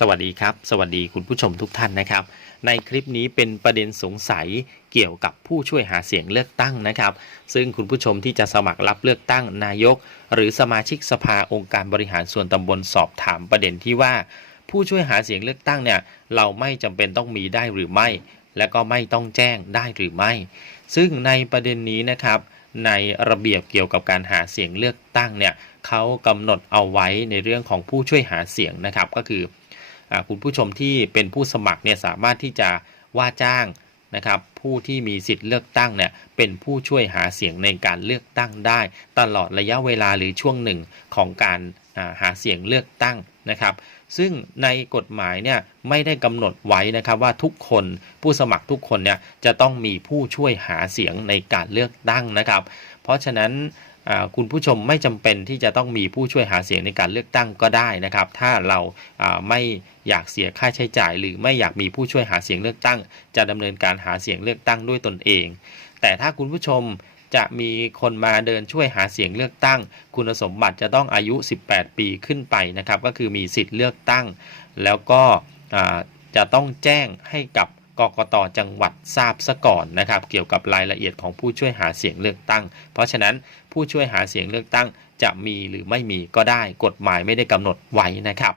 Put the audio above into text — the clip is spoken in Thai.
สวัสดีครับ สวัสดีคุณผู้ชมทุกท่านนะครับ ในคลิปนี้เป็นประเด็นสงสัยเกี่ยวกับผู้ช่วยหาเสียงเลือกตั้งนะครับ ซึ่งคุณผู้ชมที่จะสมัครรับเลือกตั้งนายก หรือสมาชิกสภาองค์การบริหารส่วนตำบลสอบถามประเด็นที่ว่า ผู้ช่วยหาเสียงเลือกตั้งเนี่ยเราไม่จำเป็นต้องมีได้หรือไม่ และก็ไม่ต้องแจ้งได้หรือไม่ ซึ่งในประเด็นนี้นะครับในระเบียบเกี่ยวกับการหาเสียงเลือกตั้งเนี่ยเขากำหนดเอาไว้ในเรื่องของผู้ช่วยหาเสียงนะครับก็คือ คุณผู้ชมที่เป็นผู้สมัครเนี่ยสามารถที่จะว่าจ้างนะครับ ผู้ที่มีสิทธิ์เลือกตั้งเนี่ยเป็นผู้ช่วยหาเสียงในการเลือกตั้งได้ ตลอดระยะเวลาหรือช่วงหนึ่งของการหาเสียงเลือกตั้งนะครับ ซึ่งในกฎหมายเนี่ยไม่ได้กำหนดไว้นะครับว่าทุกคนผู้สมัครทุกคนเนี่ยจะต้องมีผู้ช่วยหาเสียงในการเลือกตั้งนะครับ เพราะฉะนั้นคุณผู้ชมไม่จำเป็นที่จะต้องมีผู้ช่วยหาเสียงในการเลือกตั้งก็ได้นะครับ ถ้าเราาไม่อยากเสียค่าใช้จ่าย หรือไม่อยากมีผู้ช่วยหาเสียงเลือกตั้ง จะดำเนินการหาเสียงเลือกตั้งด้วยตนเอง แต่ถ้าคุณผู้ชมจะมีคนมาเดินช่วยหาเสียงเลือกตั้ง คุณสมบัติจะต้องอายุ 18 ปีขึ้นไปนะครับ ก็คือมีสิทธิ์เลือกตั้ง แล้วก็จะต้องแจ้งให้กับกกตจังหวัดทราบซะก่อนนะครับ เกี่ยวกับรายละเอียดของผู้ช่วยหาเสียงเลือกตั้ง เพราะฉะนั้นผู้ช่วยหาเสียงเลือกตั้งจะมีหรือไม่มีก็ได้ กฎหมายไม่ได้กำหนดไว้นะครับ